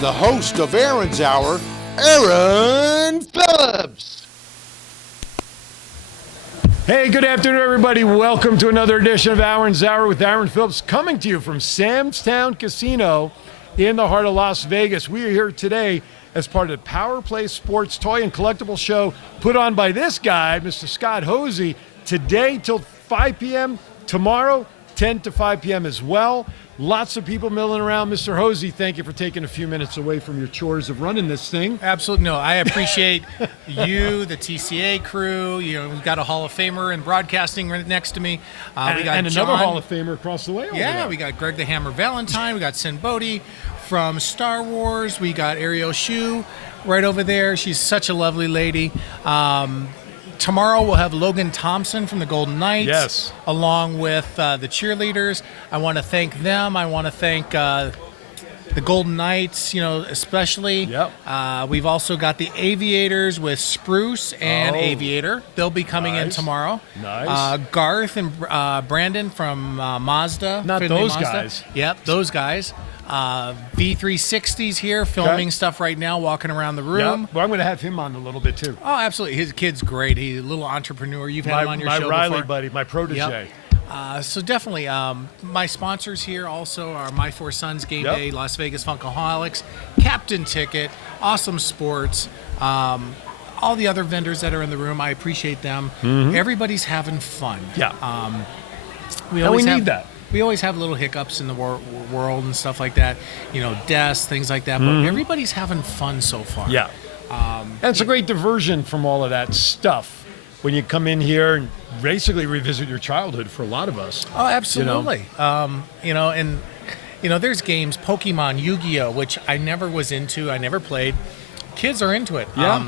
the host of Aaron's Hour, Aaron Phillips. Hey, good afternoon, everybody. Welcome to another edition of Aaron's Hour with Aaron Phillips, coming to you from Sam's Town Casino in the heart of Las Vegas. We are here today as part of the Power Play Sports Toy and Collectible Show put on by this guy, Mr. Scott Hosey, today till 5 p.m., tomorrow 10 to 5 p.m. as well. Lots of people milling around. Mr. Hosey, thank you for taking a few minutes away from your chores of running this thing. Absolutely. No, I appreciate you, the TCA crew. You know, we've got a Hall of Famer in broadcasting right next to me. We got another John, Hall of Famer across the way over there. We got Greg the Hammer Valentine. We got Sin Bodhi from Star Wars. We got Ariel Shu right over there. She's such a lovely lady. Tomorrow we'll have Logan Thompson from the Golden Knights, yes, along with the cheerleaders. I want to thank them. I want to thank the Golden Knights, you know, especially. Yep. We've also got the Aviators with Spruce and Aviator. They'll be coming in tomorrow. Nice. Garth and Brandon from Mazda. Not Finley those Mazda. guys. Yep, those guys. V360's here filming stuff right now, walking around the room. Yep. Well, I'm going to have him on a little bit too. Oh, absolutely. His kid's great. He's a little entrepreneur. You've had him on your show before. My Riley buddy, my protege. Yep. So definitely, my sponsors here also are My Four Sons Game Day, Las Vegas Funkaholics, Captain Ticket, Awesome Sports, all the other vendors that are in the room. I appreciate them. Mm-hmm. Everybody's having fun. Yeah. We need that. We always have little hiccups in the world and stuff like that, you know, deaths, things like that. But everybody's having fun so far. Yeah. And it's a great diversion from all of that stuff when you come in here and basically revisit your childhood for a lot of us. Oh, absolutely. You know, there's games, Pokemon, Yu-Gi-Oh, which I never was into. I never played. Kids are into it. Yeah.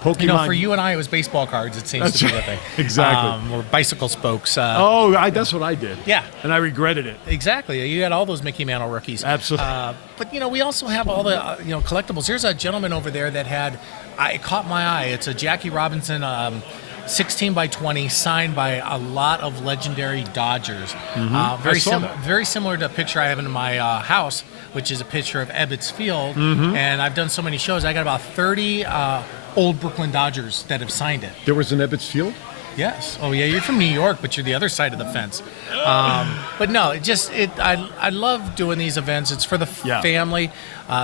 Pokemon. You know, for you and I, it was baseball cards, it seems to be the thing. Exactly. Or bicycle spokes. That's what I did. Yeah. And I regretted it. Exactly. You had all those Mickey Mantle rookies. Absolutely. But, you know, we also have all the, collectibles. There's a gentleman over there that had, it caught my eye. It's a Jackie Robinson 16 by 20 signed by a lot of legendary Dodgers. Very similar to a picture I have in my house, which is a picture of Ebbets Field. And I've done so many shows. I got about 30 old Brooklyn Dodgers that have signed it. There was an Ebbets Field? Yes. Oh, yeah. You're from New York, but you're the other side of the fence. But no, I love doing these events. It's for the family.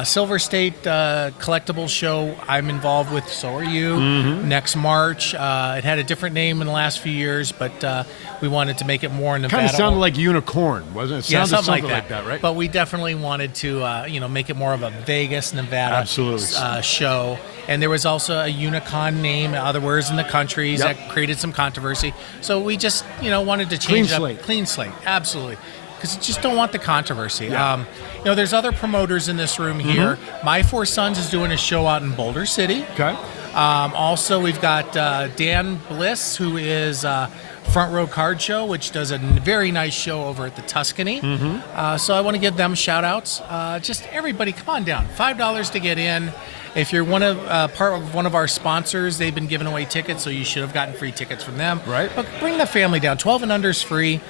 Silver State Collectibles Show I'm involved with, so are you. Next March. It had a different name in the last few years, but we wanted to make it more in Nevada. Kind of sounded like Unicorn, wasn't it? Yeah, sounded something like that, right? But we definitely wanted to, make it more of a Vegas, Nevada show. And there was also a Unicon name, other words in the countries that created some controversy. So we just, wanted to change Clean slate, absolutely. Because you just don't want the controversy. Yeah. There's other promoters in this room here. My Four Sons is doing a show out in Boulder City. Okay. Also, we've got Dan Bliss, who is Front Row Card Show, which does a very nice show over at the Tuscany. So I want to give them shout-outs. Just everybody, come on down. $5 to get in. If you're part of one of our sponsors, they've been giving away tickets, so you should have gotten free tickets from them. Right. But bring the family down. 12 and under is free.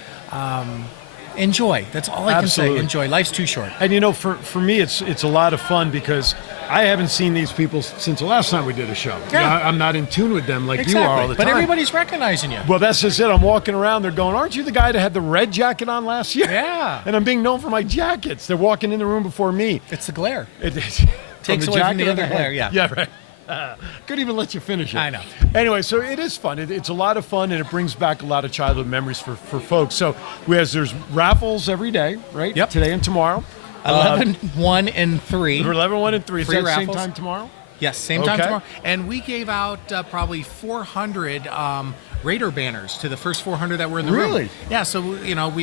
Enjoy. That's all I can say. Enjoy. Life's too short. And for me, it's a lot of fun because I haven't seen these people since the last time we did a show. Yeah. I'm not in tune with them like you are all the time. But everybody's recognizing you. Well, that's just it. I'm walking around. They're going, "Aren't you the guy that had the red jacket on last year?" Yeah. And I'm being known for my jackets. They're walking in the room before me. It's the glare. It takes away from the other glare. Yeah. Yeah. Right. Couldn't even let you finish it. I know. Anyway, so it is fun. It's a lot of fun, and it brings back a lot of childhood memories for folks. So there's raffles every day, right? Yep. Today and tomorrow. 11, 1, and 3. 11, 1, and 3. Is Free that the same raffles. time tomorrow? Yes, same time tomorrow. And we gave out probably 400 Raider banners to the first 400 that were in the room. Really? Yeah, so, we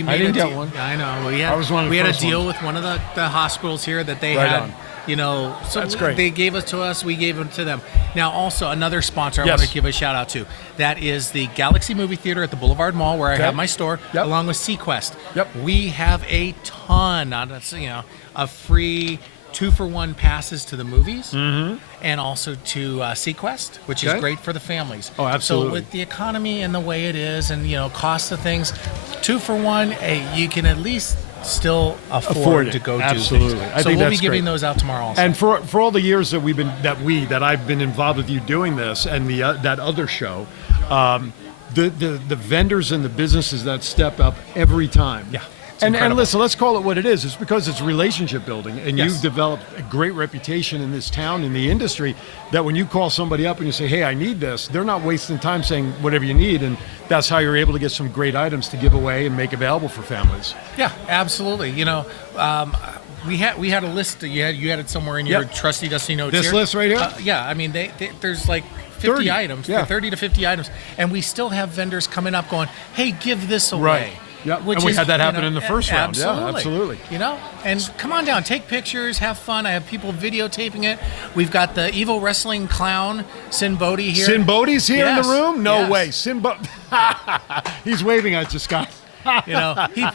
made I didn't a deal. get one. Yeah, I know. I was one of the we had a first deal ones. with one of the hospitals here that they Right had. on. So That's great. They gave it to us, we gave it to them. Now, also, another sponsor I Yes. want to give a shout out to. That is the Galaxy Movie Theater at the Boulevard Mall, where I have my store, along with Sequest. Yep. We have a ton of free 2-for-1 passes to the movies, and also to Sequest, which is great for the families. Oh, absolutely. So with the economy and the way it is, and cost of things, 2-for-1, you can at least still afford to go do Absolutely. things. I So think we'll that's be giving great. those out tomorrow also. And for all the years that I've been involved with you doing this and that other show, the vendors and the businesses that step up every time. Yeah, it's And incredible. listen, let's call it what it is. It's because it's relationship building, and Yes. you've developed a great reputation in this town, in the industry, that when you call somebody up and you say, hey, I need this, they're not wasting time saying whatever you need, and that's how you're able to get some great items to give away and make available for families. Yeah, absolutely. We had a list. You had it somewhere in your Yep. trusty dusty notes. This here. list right here? Yeah, I mean, there's like 50 30, items, yeah. 30 to 50 items, and we still have vendors coming up going, "Hey, give this away." Right. Yeah, and we had that happen in the first round. Yeah, Absolutely. absolutely. And come on down, take pictures, have fun. I have people videotaping it. We've got the evil wrestling clown Sin Bodhi here. Sin Bodhi's here in Yes, the room? No yes. way. He's waving at you, Scott.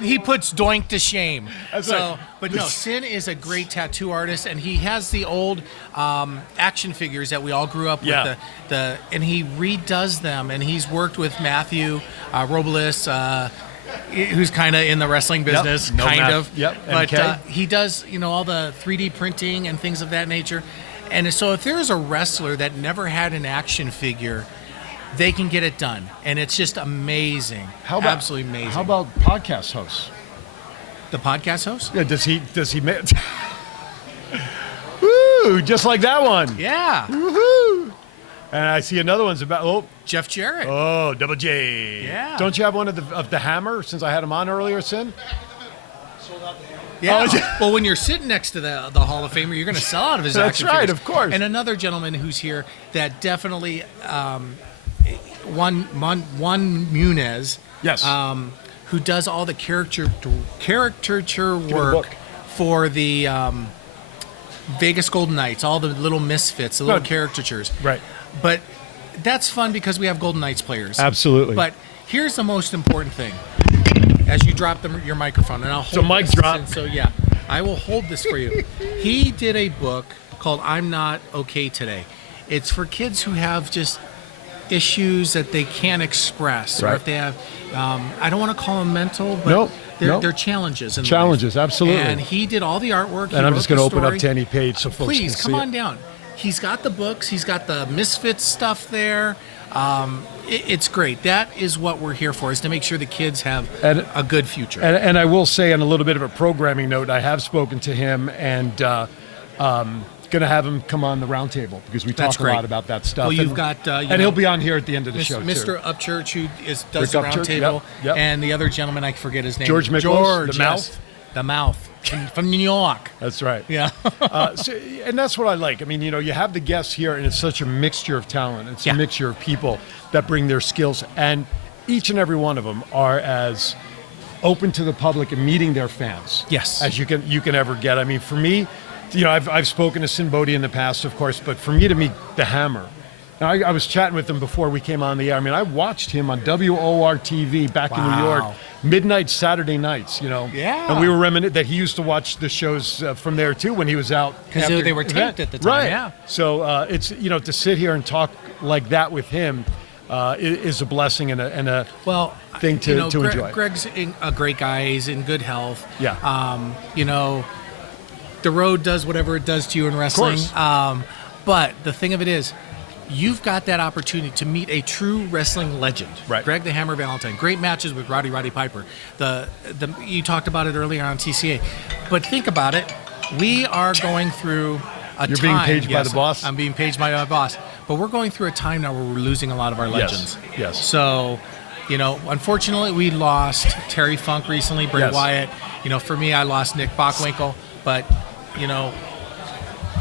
He puts Doink to shame. That's so, right. but no, Sin is a great tattoo artist, and he has the old action figures that we all grew up Yeah. with. And he redoes them, and he's worked with Matthew Robles, who's kind of in the wrestling business, No kind Matt. of. Yep, But MK. he does, all the 3D printing and things of that nature. And so, if there is a wrestler that never had an action figure, they can get it done, and it's just amazing. Absolutely amazing. How about podcast hosts? The podcast host? Yeah, does he Woo, just like that one. Yeah. Woohoo! And I see another one's about Jeff Jarrett. Double J. Yeah. Don't you have one of the hammer since I had him on earlier, Sin? Yeah. Oh, yeah. Well, when you're sitting next to the Hall of Famer, you're going to sell out of his That's action right, figures. of course. And another gentleman who's here that definitely, Juan Munez, Yes. who does all the caricature me the work book. for the Vegas Golden Knights, all the little misfits, the little Good. caricatures. Right. But that's fun because we have Golden Knights players. Absolutely. But here's the most important thing. As you drop your microphone, and I'll hold mic this. drop. So yeah, I will hold this for you. He did a book called "I'm Not Okay Today." It's for kids who have just issues that they can't express, or Right. if they have, I don't want to call them mental, but Nope, they're challenges. In life. Challenges, absolutely. And he did all the artwork. And I'm just going to open up to any page so folks Please can come see on it. down. He's got the books. He's got the Misfits stuff there. It's great. That is what we're here for, is to make sure the kids have And- a good future. And I will say, on a little bit of a programming note, I have spoken to him and going to have him come on the roundtable because we That's talk a great. lot about that stuff. Well, you've and, got, and he'll be on here at the end of the show Mr. too. Upchurch, who does Rick the Upchurch, roundtable, yep. and the other gentleman, I forget his name. George Miklos, George, the yes. Mouth. The Mouth from New York. That's right. Yeah. And that's what I like. I mean, you have the guests here, and it's such a mixture of talent. It's Yeah. a mixture of people that bring their skills, and each and every one of them are as open to the public and meeting their fans. Yes. As you can ever get. I mean, for me, I've spoken to Sin Bodhi in the past, of course, but for me to meet the Hammer. Now, I was chatting with him before we came on the air. I mean, I watched him on WORTV back in New York, Wow. midnight Saturday nights, Yeah. And we were reminiscing that he used to watch the shows from there, too, when he was out. 'Cause after they were event. taped at the time, Right. yeah. So it's, to sit here and talk like that with him is a blessing and a Well, thing to enjoy. Greg's a great guy. He's in good health. Yeah. The road does whatever it does to you in wrestling. course. But the thing of it is, you've got that opportunity to meet a true wrestling legend. Right. Greg the Hammer Valentine. Great matches with Roddy Piper. You talked about it earlier on TCA. But think about it. We are going through a You're time. being paged by Yes, the boss? I'm being paged by my boss. But we're going through a time now where we're losing a lot of our legends. Yes. So, unfortunately, we lost Terry Funk recently, Bray Yes. Wyatt. For me, I lost Nick Bockwinkel. But,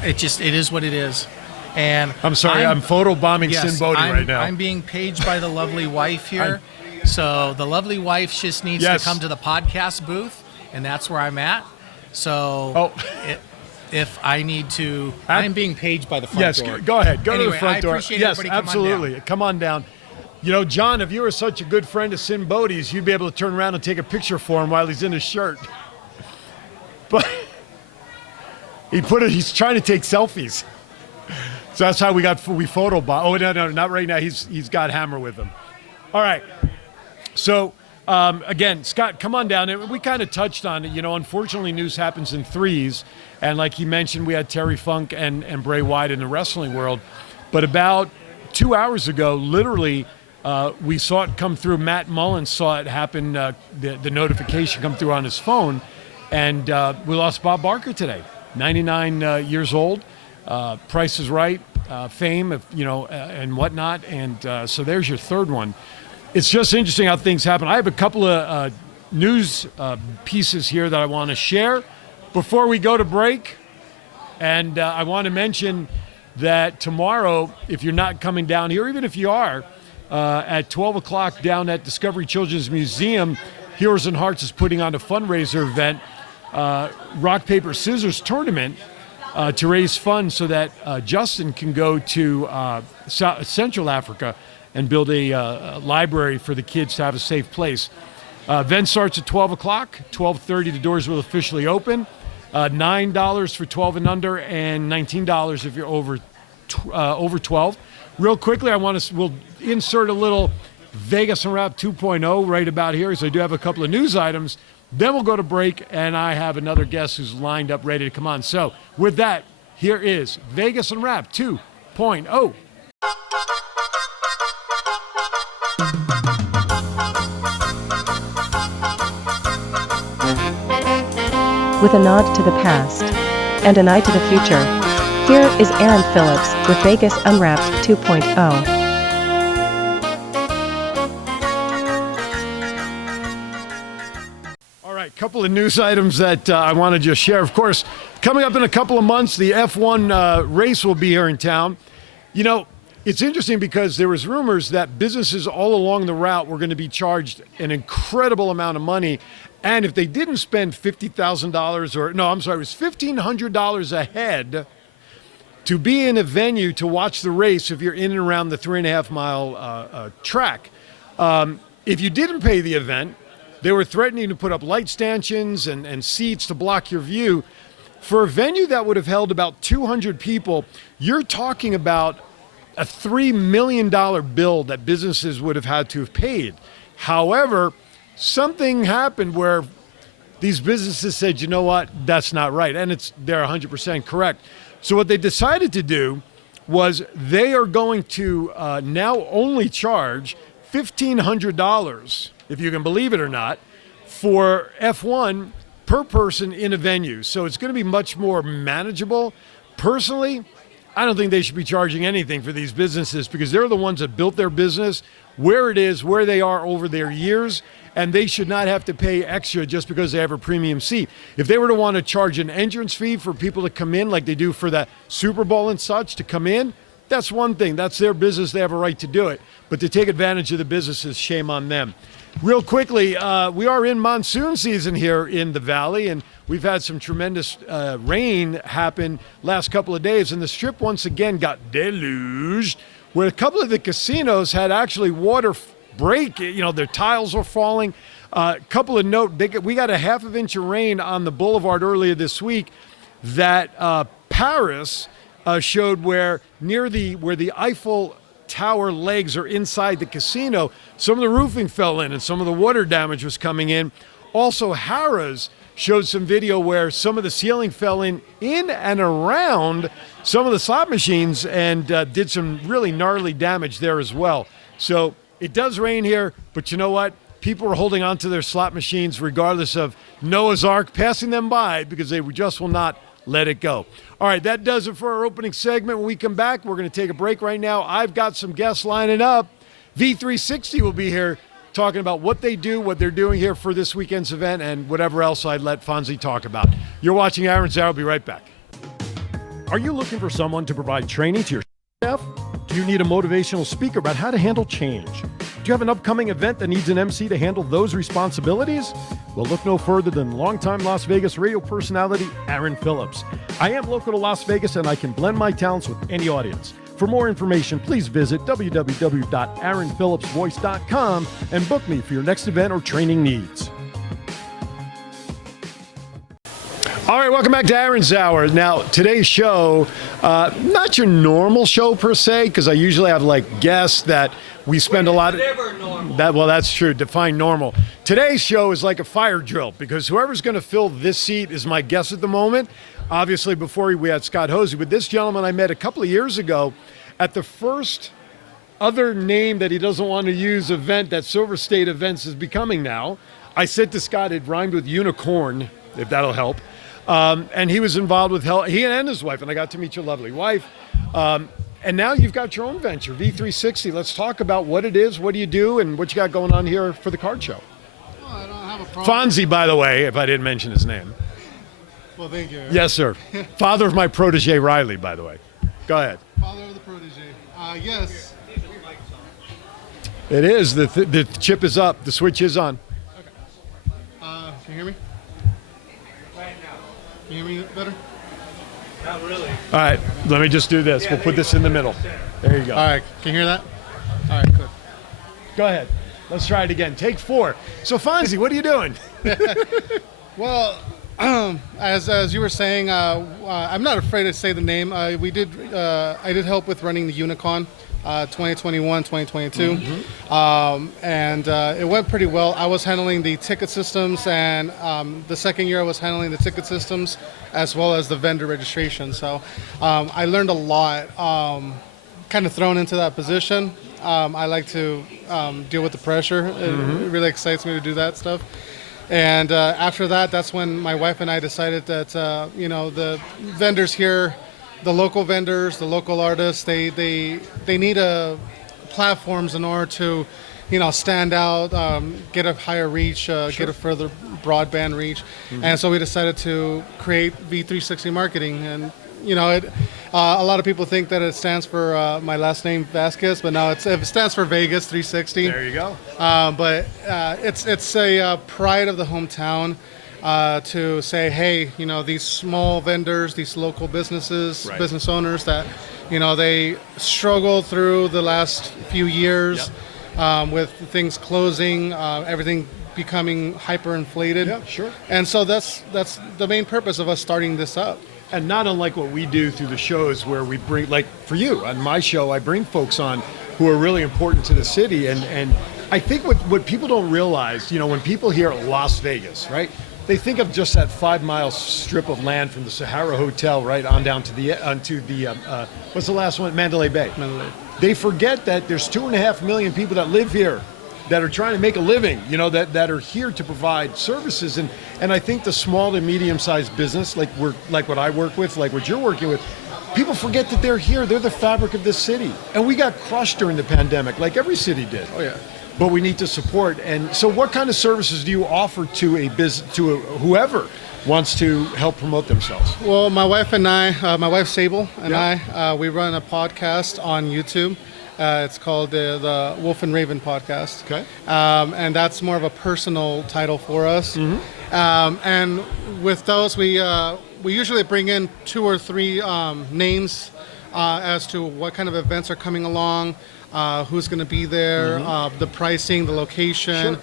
it is what it is. And I'm sorry, I'm photobombing Sin Bodhi right now. I'm being paged by the lovely wife here. So the lovely wife just needs Yes. to come to the podcast booth, and that's where I'm at. So if I need to, I'm being paged by the front door. Yes, go ahead. Go to Anyway, the front I door. appreciate Yes, everybody. absolutely. Come on down. John, if you were such a good friend of Sin Bodhi's, you'd be able to turn around and take a picture for him while he's in his shirt. But he's trying to take selfies. So that's how we photobomb. Oh, no, not right now. He's got Hammer with him. All right. So Again, Scott, come on down. We kind of touched on it. Unfortunately, news happens in threes. And like he mentioned, we had Terry Funk and Bray Wyatt in the wrestling world. But about 2 hours ago, literally, we saw it come through. Matt Mullins saw it happen, the notification come through on his phone. And we lost Bob Barker today, 99 years old. Price is Right, fame, and whatnot. And so there's your third one. It's just interesting how things happen. I have a couple of news pieces here that I want to share before we go to break. And I want to mention that tomorrow, if you're not coming down here, even if you are, at 12 o'clock down at Discovery Children's Museum, Heroes and Hearts is putting on a fundraiser event, rock, paper, scissors tournament to raise funds so that Justin can go to Central Africa and build a library for the kids to have a safe place. Event starts at 12 o'clock. 12:30, the doors will officially open. $9 for 12 and under, and $19 if you're over 12. Real quickly, we'll insert a little Vegas Unwrapped 2.0 right about here, because I do have a couple of news items. Then we'll go to break, and I have another guest who's lined up ready to come on. So with that, here is Vegas Unwrapped 2.0. With a nod to the past and an eye to the future, here is Aaron Phillips with Vegas Unwrapped 2.0. All right, couple of news items that I want to just share. Of course, coming up in a couple of months, the F1 race will be here in town. It's interesting because there was rumors that businesses all along the route were going to be charged an incredible amount of money. And if they didn't spend $50,000 it was $1,500 a head to be in a venue to watch the race if you're in and around the 3.5 mile track. If you didn't pay the event, they were threatening to put up light stanchions and seats to block your view. For a venue that would have held about 200 people, you're talking about a $3 million bill that businesses would have had to have paid. However, something happened where these businesses said, you know what, that's not right. And they're 100% correct. So what they decided to do was they are going to now only charge $1,500, if you can believe it or not, for F1 per person in a venue. So it's going to be much more manageable. Personally, I don't think they should be charging anything for these businesses, because they're the ones that built their business, where it is, where they are over their years, and they should not have to pay extra just because they have a premium seat. If they were to want to charge an entrance fee for people to come in, like they do for the Super Bowl and such, to come in, that's one thing. That's their business. They have a right to do it. But to take advantage of the businesses, shame on them. Real quickly, we are in monsoon season here in the Valley, and we've had some tremendous rain happen last couple of days, and the Strip once again got deluged, where a couple of the casinos had actually water break. Their tiles were falling. Couple of note, we got a half of inch of rain on the boulevard earlier this week that Paris showed where where the Eiffel Tower legs are inside the casino, some of the roofing fell in and some of the water damage was coming in. Also, Harrah's showed some video where some of the ceiling fell in and around some of the slot machines and did some really gnarly damage there as well. So it does rain here, but you know what? People are holding on to their slot machines regardless of Noah's Ark passing them by, because they just will not let it go. All right, that does it for our opening segment. When we come back, we're going to take a break right now. I've got some guests lining up. V360 will be here talking about what they do, what they're doing here for this weekend's event, and whatever else I'd let Fonzie talk about. You're watching Aaron Zara. I'll be right back. Are you looking for someone to provide training to your staff? Do you need a motivational speaker about how to handle change? Do you have an upcoming event that needs an MC to handle those responsibilities? Well, look no further than longtime Las Vegas radio personality, Aaron Phillips. I am local to Las Vegas, and I can blend my talents with any audience. For more information, please visit www.aaronphillipsvoice.com and book me for your next event or training needs. All right, welcome back to Aaron's Hour. Now, today's show, not your normal show per se, because I usually have like guests that We spend a lot of Never normal. that's true. Define normal. Today's show is like a fire drill because whoever's going to fill this seat is my guest at the moment. Obviously, before we had Scott Hosey, but this gentleman I met a couple of years ago at the first other name that he doesn't want to use event that Silver State Events is becoming now. I said to Scott it rhymed with unicorn, if that'll help. And he was involved with he and his wife, and I got to meet your lovely wife. And now you've got your own venture, V360. Let's talk about what it is, what do you do, and what you got going on here for the card show. Oh, I don't have a problem. Fonzie, by the way, if I didn't mention his name. Well, thank you. Yes, sir. Father of my protege, Riley, by the way. Go ahead. Father of the protege. Yes. It is. The chip is up. The switch is on. Can you hear me? Can you hear me better? Not really. All right. Let me just do this. We'll put this in the middle. There you go. All right. Can you hear that? All right. Good. Go ahead. Let's try it again. Take 4. So, Fonzie, what are you doing? Well, as you were saying, I'm not afraid to say the name. I did help with running the Unicon 2021, 2022, and it went pretty well. I was handling the ticket systems, and the second year I was handling the ticket systems as well as the vendor registration. So I learned a lot. Kind of thrown into that position. I like to deal with the pressure. It really excites me to do that stuff. And after that, that's when my wife and I decided that, the vendors here, the local vendors, the local artists, they need platforms in order to, stand out, get a higher reach, get a further broadband reach. And so we decided to create V360 Marketing. And, a lot of people think that it stands for my last name, Vasquez, but no, it stands for Vegas 360. There you go. But it's a pride of the hometown to say, hey, these small vendors, these local businesses, Right. business owners that, they struggled through the last few years with things closing, everything becoming hyperinflated. Yeah, sure. And so that's the main purpose of us starting this up. And not unlike what we do through the shows where we bring, like for you, on my show, I bring folks on who are really important to the city. And I think what people don't realize, when people hear Las Vegas, right, they think of just that 5-mile strip of land from the Sahara Hotel right on down to the what's the last one? Mandalay Bay. Mandalay. They forget that there's 2.5 million people that live here that are trying to make a living, that are here to provide services. And I think the small to medium-sized business, like what I work with, like what you're working with, people forget that they're here. They're the fabric of this city. And we got crushed during the pandemic, like every city did. Oh, yeah. But we need to support. And so what kind of services do you offer to whoever wants to help promote themselves? Well, my wife and I, my wife Sable and I, we run a podcast on YouTube. It's called the Wolf and Raven podcast. Okay. And that's more of a personal title for us. And with those, we usually bring in 2 or 3 names as to what kind of events are coming along, who's going to be there, the pricing, the location,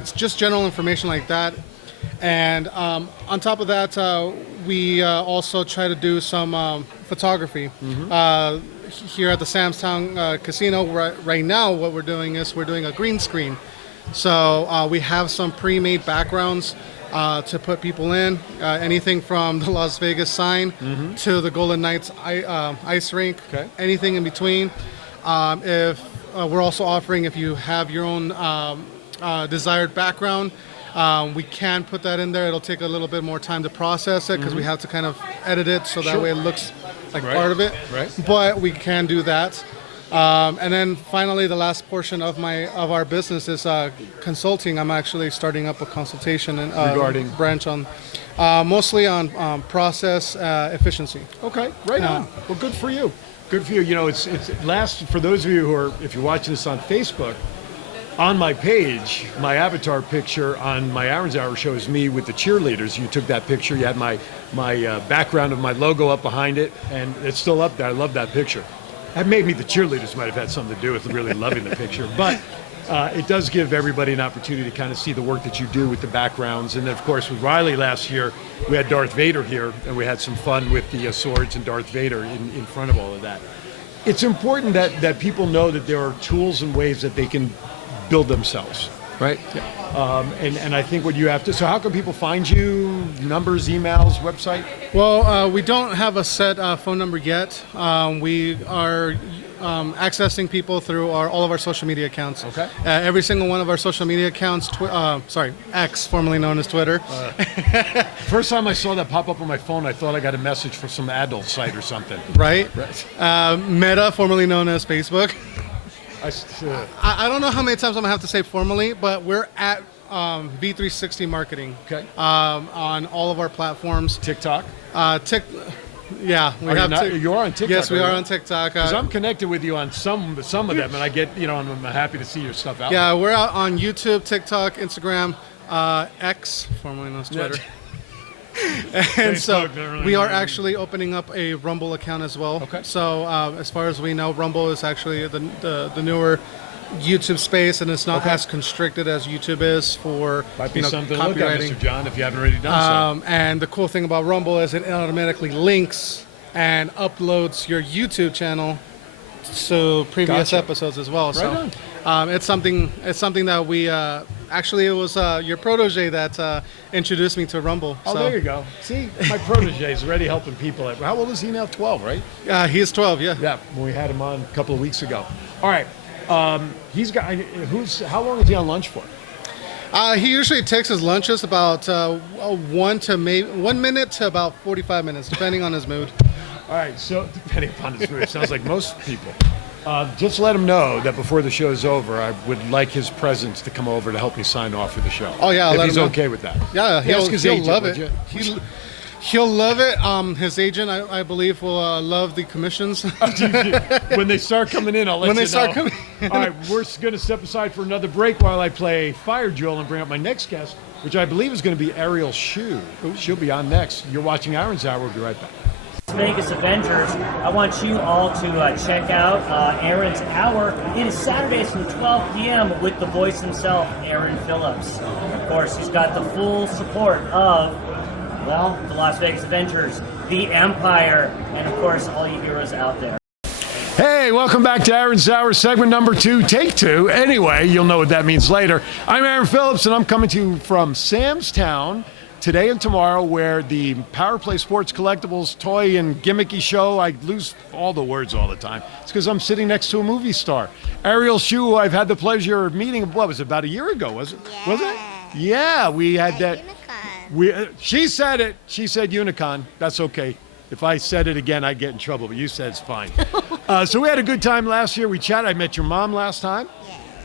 it's just general information like that. And on top of that, we also try to do some photography. Here at the Samstown Casino, right now what we're doing is we're doing a green screen. So we have some pre-made backgrounds to put people in, anything from the Las Vegas sign to the Golden Knights ice rink, anything in between. If we're also offering, if you have your own desired background, we can put that in there. It'll take a little bit more time to process it because we have to kind of edit it so that way it looks like part of it. Right. But we can do that. And then finally, the last portion of our business is consulting. I'm actually starting up a consultation and regarding branch on mostly on process efficiency. Okay, right on. Well, good for you. Good for you. It's last for those of you who are, if you're watching this on Facebook, on my page, my avatar picture on my Aaron's Hour show is me with the cheerleaders. You took that picture. You had my background of my logo up behind it, and it's still up there. I love that picture. That made me the cheerleaders might have had something to do with really loving the picture, but it does give everybody an opportunity to kind of see the work that you do with the backgrounds. And then, of course, with Riley last year, we had Darth Vader here, and we had some fun with the swords and Darth Vader in front of all of that. it's important that people know that there are tools and ways that they can build themselves, right? And I think what you have to, so how can people find you? Numbers, emails, website? Well, we don't have a set phone number yet. We are accessing people through all of our social media accounts. Okay. Every single one of our social media accounts, X, formerly known as Twitter. First time I saw that pop up on my phone, I thought I got a message from some adult site or something. Right. Meta, formerly known as Facebook. I don't know how many times I'm going to have to say formally, but we're at V360 Marketing. Okay. On all of our platforms. TikTok? Yeah, You're on TikTok. Yes, we are on TikTok. Because I'm connected with you on some of them, and I get, I'm happy to see your stuff out. Yeah, we're out on YouTube, TikTok, Instagram, X, formerly known as Twitter. And so we are actually opening up a Rumble account as well. Okay. So as far as we know, Rumble is actually the newer YouTube space, and it's not as constricted as YouTube is for Might be something to look at, copywriting. Mr. John, if you haven't already done so. And the cool thing about Rumble is it automatically links and uploads your YouTube channel to previous Gotcha. episodes as well. Right So it's something that we actually, it was your protege that introduced me to Rumble. Oh, so. there you go. See, my protege is already helping people. How old is he now? 12, right? He's 12, yeah. Yeah, when we had him on a couple of weeks ago. All right. He's got. How long is he on lunch for? He usually takes his lunches about 1 minute to about 45 minutes, depending on his mood. All right. So depending upon his mood, sounds like most people. Just let him know that before the show is over, I would like his presence to come over to help me sign off for the show. Oh yeah, if let he's him know. okay with that. Yeah, he'll agent, love would it. you? He'll love it. His agent, I believe, will love the commissions. When they start coming in, I'll let When you they start know. coming in. All right, we're going to step aside for another break while I play Fire Drill and bring up my next guest, which I believe is going to be Ariel Shue. She'll be on next. You're watching Aaron's Hour. We'll be right back. Las Vegas Avengers. I want you all to check out Aaron's Hour. It is Saturdays from 12 p.m. with the voice himself, Aaron Phillips. Of course, he's got the full support of, well, the Las Vegas Avengers, the Empire, and of course, all you heroes out there. Hey, welcome back to Aaron's Hour, segment number 2, take 2. Anyway, you'll know what that means later. I'm Aaron Phillips, and I'm coming to you from Sam's Town today and tomorrow, where the Power Play Sports Collectibles toy and gimmicky show, I lose all the words all the time. It's because I'm sitting next to a movie star. Ariel Shue, who I've had the pleasure of meeting, what was it, about a year ago, was it? Yeah. Was it? Yeah, we had that. Unicorn. She said it. She said unicorn. That's okay. If I said it again, I'd get in trouble, but you said it's fine. So we had a good time last year. We chatted. I met your mom last time.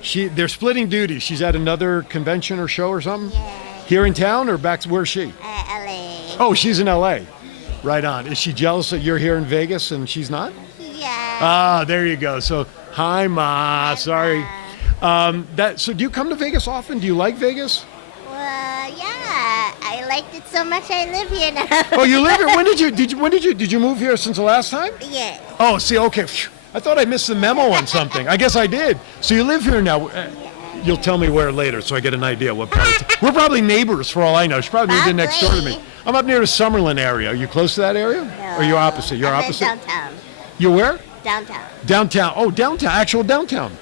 Yeah. They're splitting duties. She's at another convention or show or something? Yeah. Here in town or back to, where's she? LA. Oh, she's in LA. Right on. Is she jealous that you're here in Vegas and she's not? Yeah. Ah, there you go. So, hi, Ma. Sorry. So do you come to Vegas often? Do you like Vegas? Well, yeah. I liked it so much I live here now. Oh, you live here? Did you move here since the last time? Yeah. Oh, see, okay. Phew. I thought I missed the memo on something. I guess I did. So you live here now. You'll tell me where later so I get an idea what part. We're probably neighbors for all I know. She probably moved in next door to me. I'm up near the Summerlin area. Are you close to that area? No. Or are you opposite? You're I'm in opposite? downtown. You where? Downtown. Downtown. Oh, downtown. Actual downtown.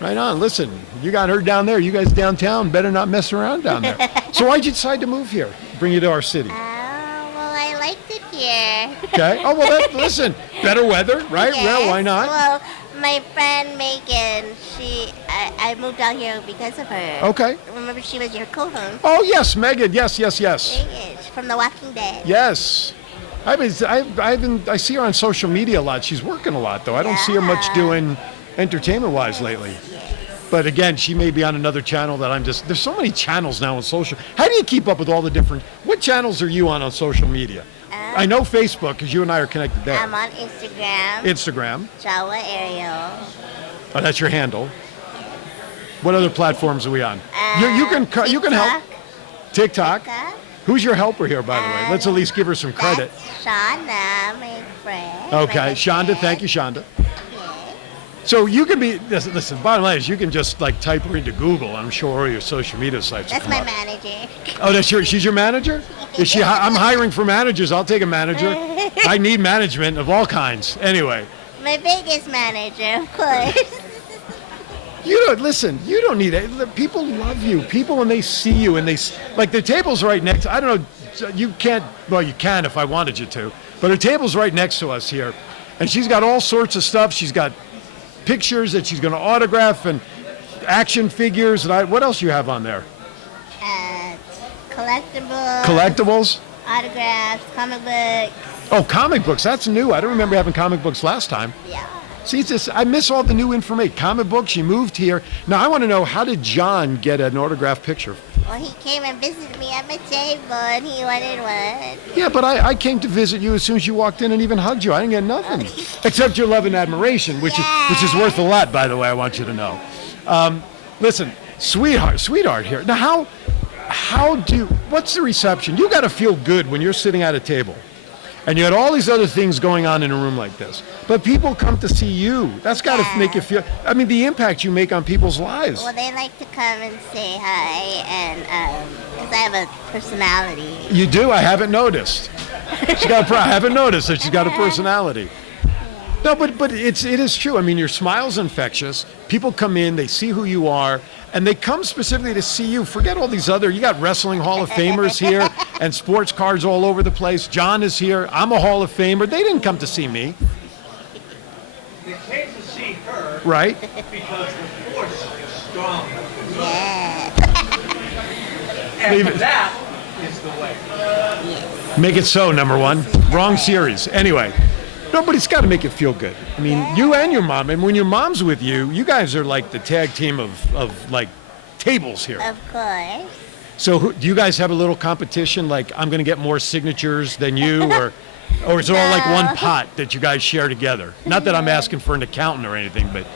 Right on. Listen, you got her down there. You guys downtown better not mess around down there. So why'd you decide to move here? Bring you to our city? Well, I liked it here. Okay. Oh, well, listen, better weather, right? Yes. Well, why not? Well, my friend Megan, I moved out here because of her. Okay. Remember, she was your co-host. Oh, yes, Megan. Yes. Megan, from The Walking Dead. Yes. I see her on social media a lot. She's working a lot, though. I don't see her much doing entertainment-wise lately. But again, she may be on another channel that there's so many channels now on social. How do you keep up with all the different, what channels are you on social media? I know Facebook, because you and I are connected there. I'm on Instagram. Instagram. Jawa Ariel. Oh, that's your handle. What other platforms are we on? You can help. TikTok. Who's your helper here, by the way? Let's at least give her some credit. That's Shonda, my friend. Okay, Shonda. Thank you, Shonda. So you can listen, bottom line is you can just like type her into Google. I'm sure all your social media sites will That's come my up. manager. Oh, she's your manager? Is she? I'm hiring for managers. I'll take a manager. I need management of all kinds. Anyway, My biggest manager, of course. You don't listen. You don't need it. People love you. People when they see you and like the table's right next. I don't know. You can't. Well, you can if I wanted you to. But her table's right next to us here, and she's got all sorts of stuff. She's got pictures that she's going to autograph and action figures. And what else you have on there? Collectibles. Collectibles. Autographs, comic books. Oh, comic books. That's new. I don't remember having comic books last time. Yeah. See, I miss all the new information. Comic books, you moved here. Now, I want to know, how did John get an autographed picture? Well, he came and visited me at my table, and he wanted one. Yeah, but I came to visit you as soon as you walked in and even hugged you. I didn't get nothing. Except your love and admiration, which is worth a lot, by the way, I want you to know. Listen, sweetheart here. Now, what's the reception? You got to feel good when you're sitting at a table. And you had all these other things going on in a room like this. But people come to see you. That's got to make you feel, I mean, the impact you make on people's lives. Well, they like to come and say hi, and because I have a personality. You do? I haven't noticed. I haven't noticed that she's got a personality. No, but it is true. I mean, your smile's infectious. People come in, they see who you are, and they come specifically to see you. Forget all these other, you got wrestling Hall of Famers here and sports cards all over the place. John is here. I'm a Hall of Famer. They didn't come to see me. They came to see her. Right? Because the force is strong. Yeah. And that is the way. Make it so, number one. Wrong series. Anyway. No, but it's got to make it feel good. I mean, you and your mom, and when your mom's with you, you guys are like the tag team of like tables here. Of course. So do you guys have a little competition, like I'm going to get more signatures than you, or is it all like one pot that you guys share together? Not that I'm asking for an accountant or anything, but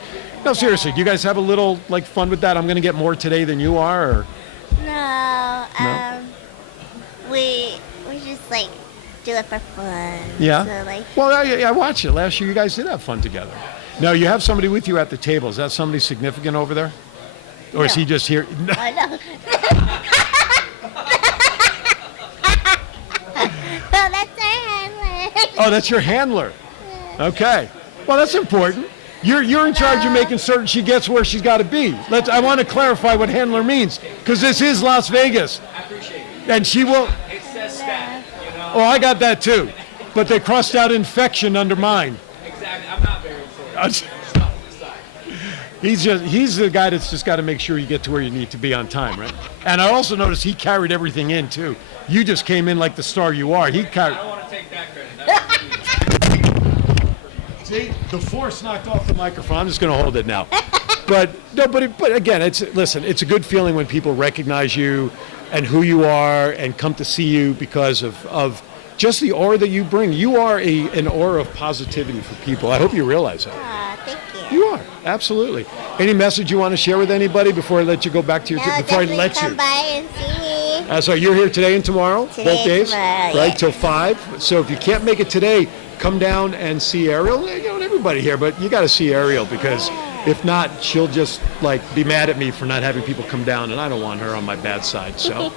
no, seriously, do you guys have a little like fun with that? I'm going to get more today than you are, or? No, we just like do it for fun. Yeah. So, like, well, I watched it last year. You guys did have fun together. Now you have somebody with you at the table. Is that somebody significant over there, or is he just here? No. Oh, no. Well, that's our handler. Oh, that's your handler. Okay. Well, that's important. You're in charge of making certain she gets where she's got to be. I want to clarify what handler means, because this is Las Vegas. I appreciate it. And she will. It says staff, you know. Oh, I got that too, but they crossed out infection under mine. Exactly. I'm not very important. He's the guy that's just got to make sure you get to where you need to be on time, right? And I also noticed he carried everything in too. You just came in like the star you are. He carried. I don't want to take that credit. See, the force knocked off the microphone. I'm just going to hold it now. But again, it's a good feeling when people recognize you and who you are and come to see you because of just the aura that you bring. You are an aura of positivity for people. I hope you realize that. Thank you. You are, absolutely. Any message you want to share with anybody before I let you go back to your before I let you? Come by and see me. So you're here today and tomorrow, Today both days, tomorrow, right, yeah. till 5. So if you can't make it today, come down and see Ariel. You know, everybody here, but you got to see Ariel because if not, she'll just like be mad at me for not having people come down, and I don't want her on my bad side. So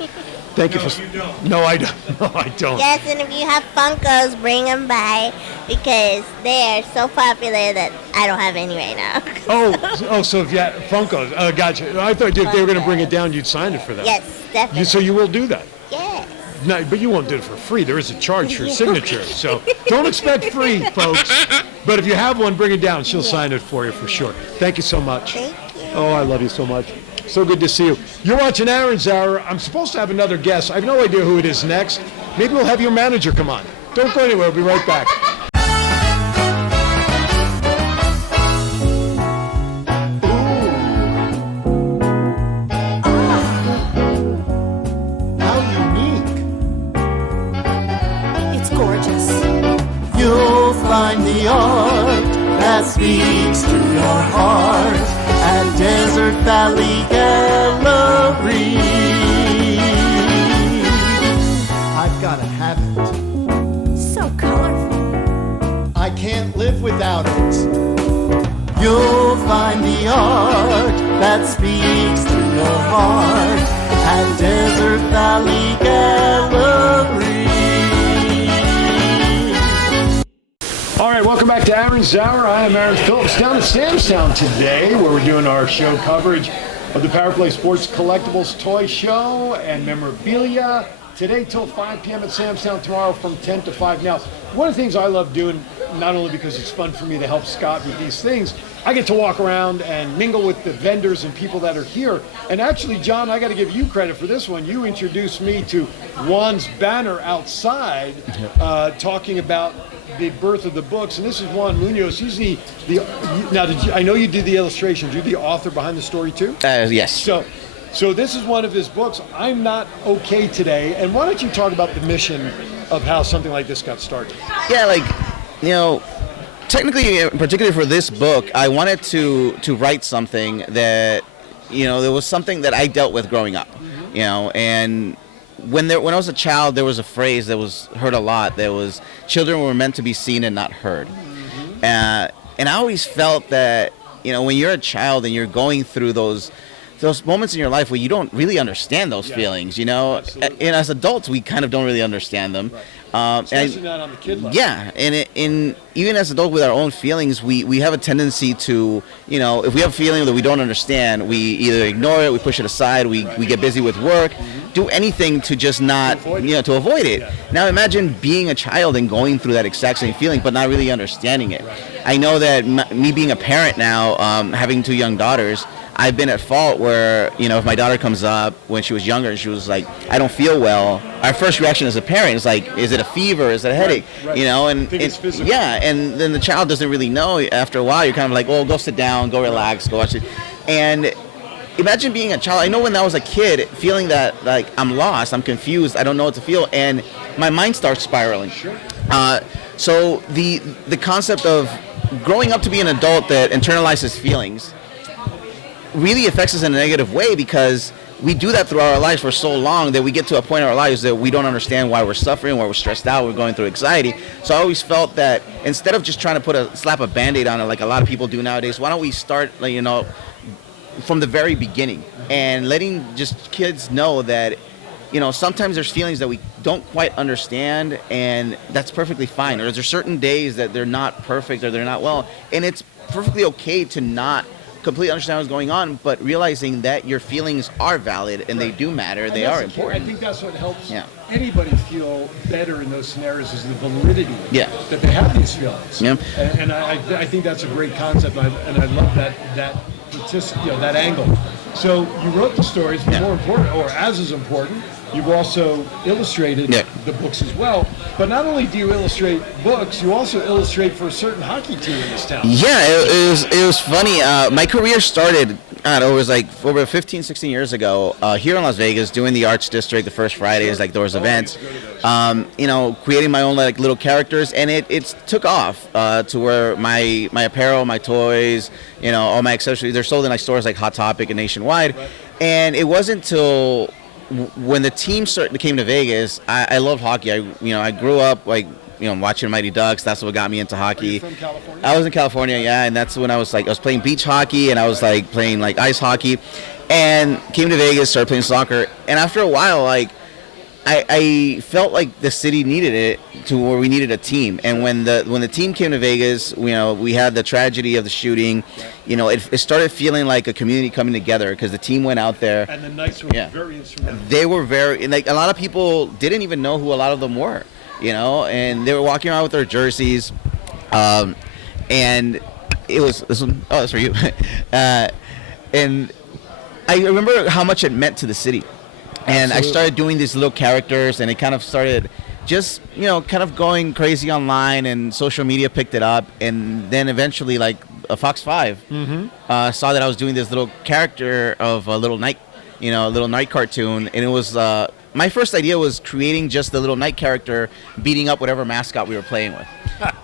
thank you for. You don't. No, I don't. No, I don't. Yes, and if you have Funkos, bring them by because they are so popular that I don't have any right now. Oh, so if you had Funkos, gotcha. I thought if they were going to bring it down, you'd sign it for them. Yes, definitely. So you will do that. Yes. No, but you won't do it for free. There is a charge for signature. So don't expect free, folks. But if you have one, bring it down. She'll sign it for you for sure. Thank you so much. Thank you. Oh, I love you so much. So good to see you. You're watching Aaron's Hour. I'm supposed to have another guest. I have no idea who it is next. Maybe we'll have your manager come on. Don't go anywhere. We'll be right back. You'll find the art that speaks to your heart at Desert Valley Gallery. I've got to have it. So colorful. I can't live without it. You'll find the art that speaks to your heart at Desert Valley Gallery. All right, welcome back to Aaron's Hour. I am Aaron Phillips down at Sam's Town today, where we're doing our show coverage of the Power Play Sports Collectibles Toy Show and memorabilia. Today till 5 p.m. at Sam's Town, tomorrow from 10 to 5. Now, one of the things I love doing, not only because it's fun for me to help Scott with these things, I get to walk around and mingle with the vendors and people that are here. And actually, John, I got to give you credit for this one. You introduced me to Juan's banner outside, talking about the birth of the books. And this is Juan Munoz. He's now, I know you did the illustrations. You're the author behind the story too? Yes. So this is one of his books, I'm Not Okay Today. And why don't you talk about the mission of how something like this got started? Yeah, technically, particularly for this book, I wanted to write something that, there was something that I dealt with growing up, and when I was a child, there was a phrase that was heard a lot. There was, children were meant to be seen and not heard. And I always felt that, when you're a child and you're going through those moments in your life where you don't really understand those feelings, and as adults, we kind of don't really understand them. Especially not on the kid level. Yeah, and even as adults with our own feelings, we have a tendency to, if we have a feeling that we don't understand, we either ignore it, we push it aside, we get busy with work, do anything to just not, to avoid it. Yeah. Now imagine being a child and going through that exact same feeling, but not really understanding it. Right. I know that me being a parent now, having 2 young daughters, I've been at fault where, if my daughter comes up when she was younger and she was like, I don't feel well, our first reaction as a parent is like, is it a fever? Is it a headache? Right. And it's physical. Yeah, and then the child doesn't really know. After a while, you're kind of like, oh, go sit down, go relax, go watch it. And imagine being a child. I know when I was a kid, feeling that, like, I'm lost, I'm confused, I don't know what to feel, and my mind starts spiraling. Sure. So the concept of growing up to be an adult that internalizes feelings really affects us in a negative way, because we do that throughout our lives for so long that we get to a point in our lives that we don't understand why we're suffering, why we're stressed out, we're going through anxiety. So I always felt that instead of just trying to slap a Band-Aid on it like a lot of people do nowadays, why don't we start, from the very beginning and letting just kids know that, sometimes there's feelings that we don't quite understand, and that's perfectly fine. Or there's certain days that they're not perfect or they're not well, and it's perfectly okay to not completely understand what's going on, but realizing that your feelings are valid and they do matter, and they are important. I think that's what helps anybody feel better in those scenarios, is the validity that they have these feelings. Yeah. And I think that's a great concept, and I love that angle. So you wrote the stories, but more important, or as is important, you've also illustrated the books as well. But not only do you illustrate books, you also illustrate for a certain hockey team in this town. Yeah, it was funny. My career started, it was like over 15, 16 years ago, here in Las Vegas, doing the Arts District, the first Fridays, like there was events, creating my own little characters, and it took off to where my apparel, my toys, all my accessories, they're sold in stores like Hot Topic and Nationwide. Right. And it wasn't until when the team came to Vegas, I love hockey. I grew up watching Mighty Ducks. That's what got me into hockey. Are you from California? I was in California, yeah, and that's when I was playing beach hockey, and I was playing ice hockey, and came to Vegas, started playing soccer, and after a while, I felt like the city needed it to where we needed a team. And when the team came to Vegas, we had the tragedy of the shooting. It started feeling like a community coming together, because the team went out there. And the Knights were very instrumental. They were very, a lot of people didn't even know who a lot of them were, and they were walking around with their jerseys. And it was, this one, oh, that's for you. And I remember how much it meant to the city. And I started doing these little characters, and it kind of started just, kind of going crazy online, and social media picked it up. And then eventually, Fox 5 saw that I was doing this little character of a little night, a little night cartoon. And it was, my first idea was creating just the little night character beating up whatever mascot we were playing with.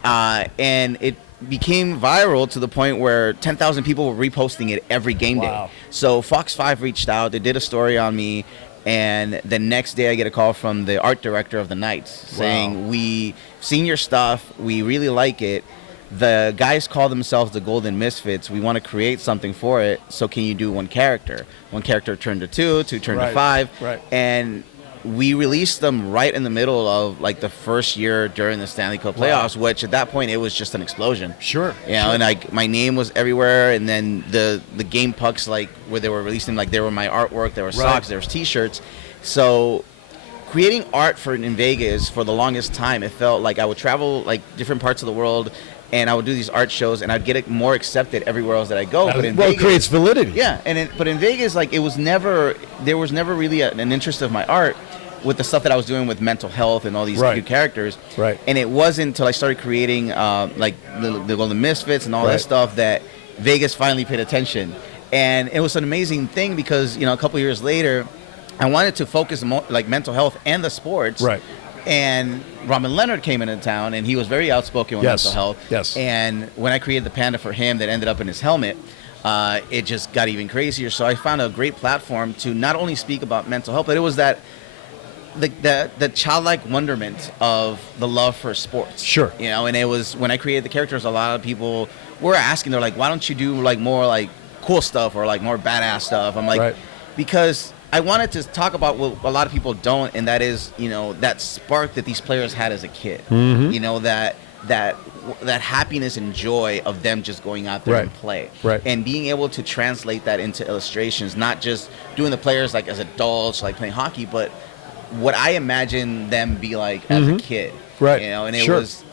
And it became viral to the point where 10,000 people were reposting it every game day. So Fox 5 reached out, they did a story on me. And the next day I get a call from the art director of the Knights saying, we've seen your stuff, we really like it. The guys call themselves the Golden Misfits. We want to create something for it, so can you do one character? One character turned to two turned to five. Right. And we released them right in the middle of like the first year during the Stanley Cup playoffs, which at that point it was just an explosion. Sure. You know, and like my name was everywhere, and then the game pucks, like where they were releasing, like there were my artwork, there were socks, there was T-shirts. So creating art in Vegas for the longest time, it felt like I would travel like different parts of the world, and I would do these art shows, and I'd get it more accepted everywhere else that I go. But in Vegas, it creates validity. Yeah, but in Vegas, like there was never really an interest of my art with the stuff that I was doing with mental health and all these new characters. Right. And it wasn't until I started creating like the Golden Misfits and all that stuff that Vegas finally paid attention. And it was an amazing thing because, you know, a couple years later, I wanted to focus like mental health and the sports. Right. And Robin Leonard came into town, and he was very outspoken with mental health. Yes. And when I created the panda for him that ended up in his helmet, it just got even crazier. So I found a great platform to not only speak about mental health, but it was that the childlike wonderment of the love for sports. Sure. You know, and it was when I created the characters, a lot of people were asking, they're like, why don't you do like more like cool stuff or like more badass stuff? I'm like, because I wanted to talk about what a lot of people don't, and that is, you know, that spark that these players had as a kid. You know, that happiness and joy of them just going out there and play. And being able to translate that into illustrations, not just doing the players like as adults, like playing hockey, but what I imagine them be like as a kid. You know, and it was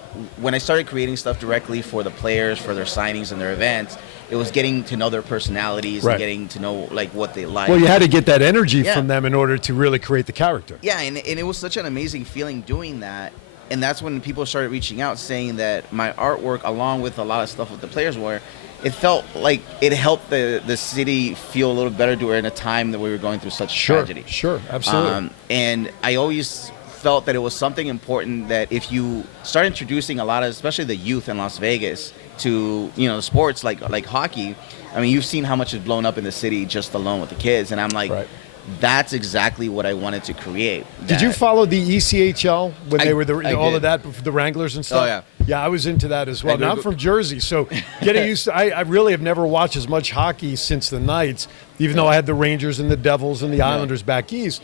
when I started creating stuff directly for the players, for their signings and their events, it was getting to know their personalities and getting to know like what they like. Well, you had to get that energy from them in order to really create the character. Yeah, and it was such an amazing feeling doing that. And that's when people started reaching out saying that my artwork, along with a lot of stuff with the players were, it felt like it helped the city feel a little better during a time that we were going through such tragedy. Sure, absolutely. And I always felt that it was something important that if you start introducing a lot of, especially the youth in Las Vegas, to, you know, sports like hockey. I mean, you've seen how much it's blown up in the city just alone with the kids, and I'm like, that's exactly what I wanted to create. Did you follow the ECHL when they were all of that, the Wranglers and stuff? Oh, yeah. Yeah, I was into that as well. Now I'm from Jersey, so getting used to, I really have never watched as much hockey since the Knights, even though I had the Rangers and the Devils and the Islanders back east.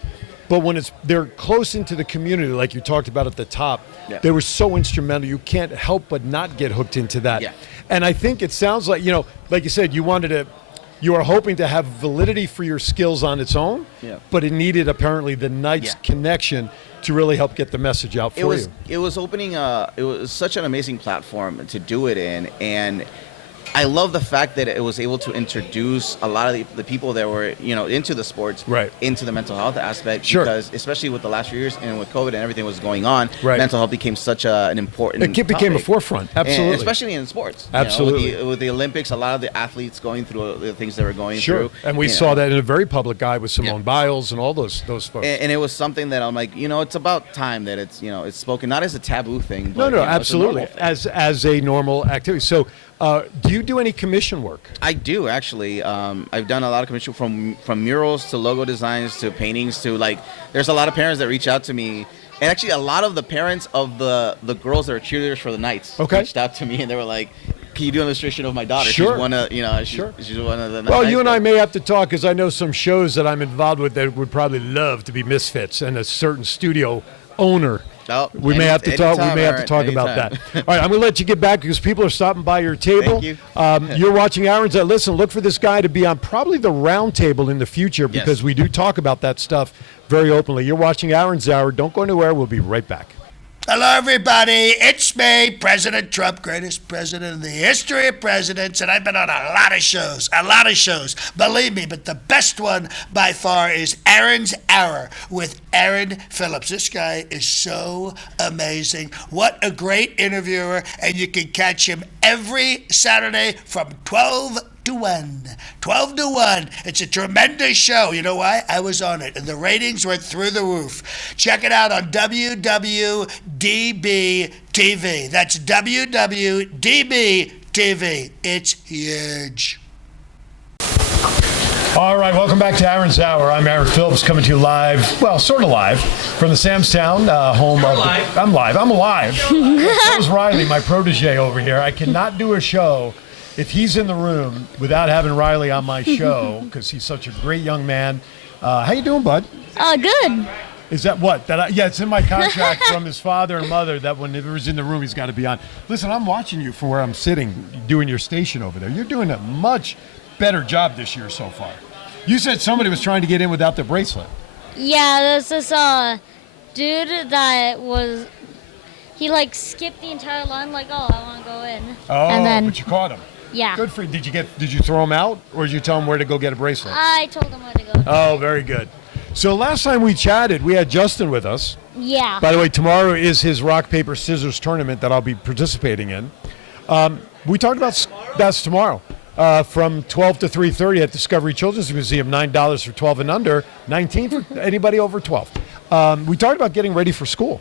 But when they're close into the community, like you talked about at the top, they were so instrumental. You can't help but not get hooked into that. And I think it sounds like, you know, like you said, you were hoping to have validity for your skills on its own, but it needed apparently the Knights connection to really help get the message out for you. It was opening it was such an amazing platform to do it in, and I love the fact that it was able to introduce a lot of the people that were, you know, into the sports, into the mental health aspect. Because especially with the last few years and with COVID and everything was going on, mental health became such an important It became a forefront, absolutely. And especially in sports. Absolutely. You know, with the Olympics, a lot of the athletes going through the things they were going through. And we saw that in a very public eye with Simone Biles and all those folks. And it was something that I'm like, you know, it's about time that it's, you know, it's spoken, not as a taboo thing. No, But, you know, absolutely. As a normal activity. So do you do any commission work? I do, actually. I've done a lot of commission from murals to logo designs to paintings to, like, there's a lot of parents that reach out to me. And actually, a lot of the parents of the girls that are cheerleaders for the Knights reached out to me, and they were like, can you do an illustration of my daughter? She's one of, you know, she's one of the. Well, you and I may have to talk, because I know some shows that I'm involved with that would probably love to be Misfits, and a certain studio owner. We may have to talk. We may have to talk about that. All right, I'm going to let you get back because people are stopping by your table. Thank you. You're watching Aaron's. Listen, look for this guy to be on probably the round table in the future because we do talk about that stuff very openly. You're watching Aaron's Hour. Don't go anywhere. We'll be right back. Hello, everybody. It's me, President Trump, greatest president in the history of presidents, and I've been on a lot of shows, believe me, but the best one by far is Aaron's Hour with Aaron Phillips. This guy is so amazing. What a great interviewer, and you can catch him every Saturday from 12 to 1. It's a tremendous show. You know why? I was on it, and the ratings went through the roof. Check it out on WWDBTV. That's WWDBTV. It's huge. All right, welcome back to Aaron's Hour. I'm Aaron Phillips, coming to you live, well, sort of live, from the Samstown home of... I'm live. I'm alive. So is Riley, my protege over here. I cannot do a show if he's in the room without having Riley on my show, because he's such a great young man. How you doing, bud? Good. Is that what? Yeah, it's in my contract from his father and mother that whenever's in the room, he's got to be on. Listen, I'm watching you from where I'm sitting, doing your station over there. You're doing a much better job this year so far. You said somebody was trying to get in without their bracelet. Yeah, there's this dude that was, he like skipped the entire line, like, oh, I want to go in. Oh, and then, but you caught him. Yeah. Good for you. Did you throw him out, or did you tell him where to go get a bracelet? I told him where to go. Oh, very good. So last time we chatted, we had Justin with us. Yeah. By the way, tomorrow is his rock, paper, scissors tournament that I'll be participating in. We talked about that's tomorrow from 12 to 3:30 at Discovery Children's Museum, $9 for 12 and under, $19 for anybody over 12. We talked about getting ready for school.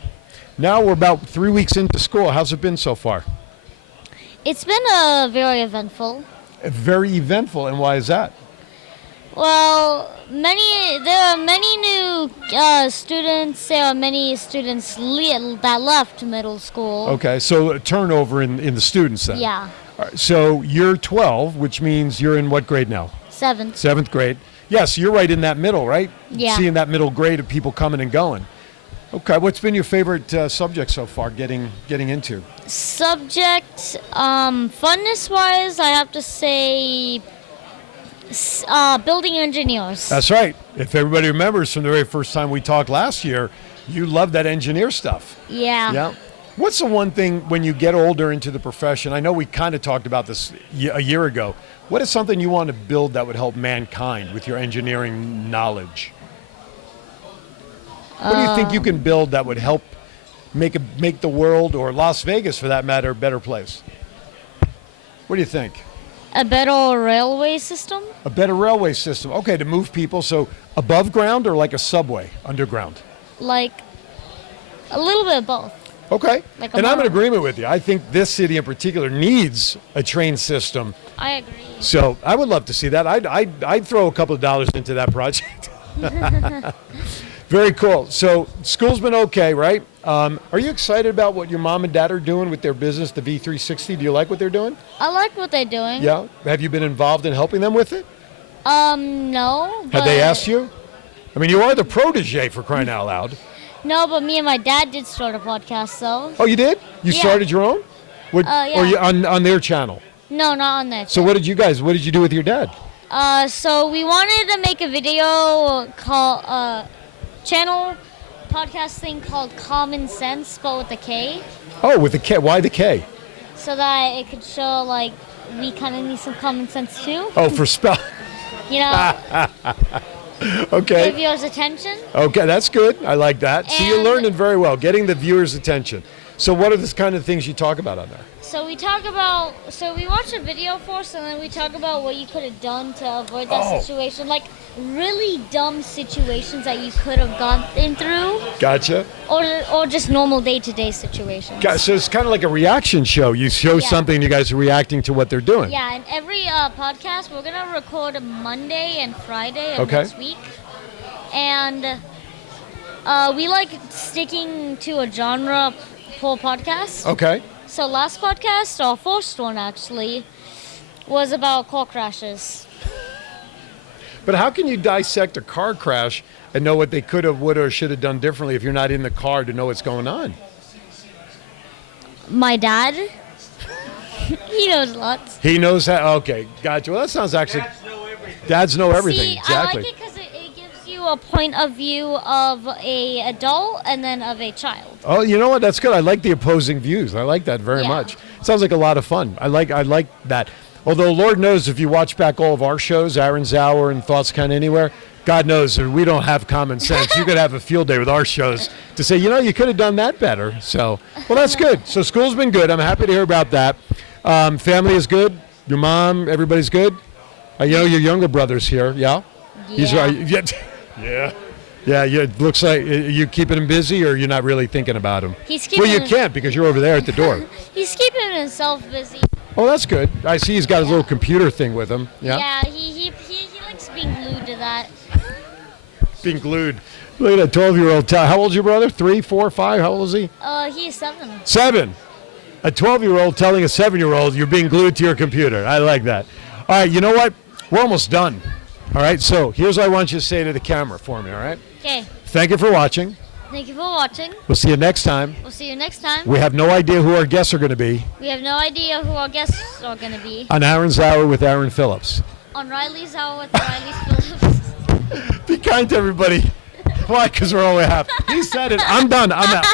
Now we're about 3 weeks into school. How's it been so far? It's been very eventful. Very eventful, and why is that? Well, there are many new students. There are many students that left middle school. Okay, so a turnover in the students then. Yeah. All right, so you're 12, which means you're in what grade now? 7th. 7th grade. Yes, you're right in that middle, right? Yeah. Seeing that middle grade of people coming and going. Okay, what's been your favorite subject so far getting into? Subject, funness-wise, I have to say building engineers. That's right. If everybody remembers from the very first time we talked last year, you loved that engineer stuff. Yeah. Yeah. What's the one thing when you get older into the profession? I know we kind of talked about this a year ago. What is something you want to build that would help mankind with your engineering knowledge? What do you think you can build that would help make the world, or Las Vegas for that matter, a better place? What do you think? A better railway system? A better railway system. Okay, to move people. So above ground or like a subway, underground? Like a little bit of both. Okay. Like and I'm in agreement with you. I think this city in particular needs a train system. I agree. So I would love to see that. I'd throw a couple of dollars into that project. Very cool. So school's been okay, right? Are you excited about what your mom and dad are doing with their business, the V360? Do you like what they're doing? I like what they're doing. Yeah. Have you been involved in helping them with it? No. Have they asked you? I mean, you are the protege, for crying out loud. No, but me and my dad did start a podcast, though. Oh, you did? You Yeah. started your own? Yeah. Or you on their channel? No, not on that. So what did you do with your dad? So we wanted to make a video called channel podcast thing called Common Sense, but with a K. Oh, with the K. Why the K? So that it could show like we kind of need some common sense too. Oh, for spell. You know. Okay. Give yours attention. Okay, that's good. I like that. So you're And- learning very well, getting the viewers' attention. So what are the kind of things you talk about on there? So we watch a video first, and then we talk about what you could have done to avoid that situation, like really dumb situations that you could have gone through, Gotcha. or just normal day-to-day situations. So it's kind of like a reaction show. You show something, you guys are reacting to what they're doing. Yeah, and every podcast we're gonna record Monday and Friday of Okay. next week, and we like sticking to a genre for podcast. Okay. So last podcast, our first one actually, was about car crashes. But how can you dissect a car crash and know what they could have, would, or should have done differently if you're not in the car to know what's going on? My dad, he knows lots. He knows how. Okay, gotcha. Well, that sounds actually. Dads know everything. See, Exactly. I like it because it gives you a point of view of a adult and then of a child. Oh, you know what? That's good. I like the opposing views. I like that very much. It sounds like a lot of fun. I like that. Although Lord knows if you watch back all of our shows, Aaron's Hour and Thoughts Count Anywhere, God knows if we don't have common sense. You could have a field day with our shows to say, you could have done that better. So, well, that's good. So school's been good. I'm happy to hear about that. Family is good. Your mom, everybody's good. Your younger brother's here. Yeah. He's right. Yeah. Yeah, it looks like you keeping him busy, or you're not really thinking about him. He's keeping. Well, you can't because you're over there at the door. He's keeping himself busy. Oh, that's good. I see he's got his little computer thing with him. Yeah. Yeah, he likes being glued to that. Being glued. Look at that 12-year-old. How old's your brother? 3, 4, 5? How old is he? He's 7. 7. A 12-year-old telling a 7-year-old you're being glued to your computer. I like that. All right, you know what? We're almost done. All right, so here's what I want you to say to the camera for me, all right? Okay. Thank you for watching. Thank you for watching. We'll see you next time. We'll see you next time. We have no idea who our guests are going to be We have no idea who our guests are going to be. on Aaron's Hour with Aaron Phillips. On Riley's Hour with Riley Phillips. Be kind to everybody. Why? Because we're all we have. He said it. I'm done. I'm out.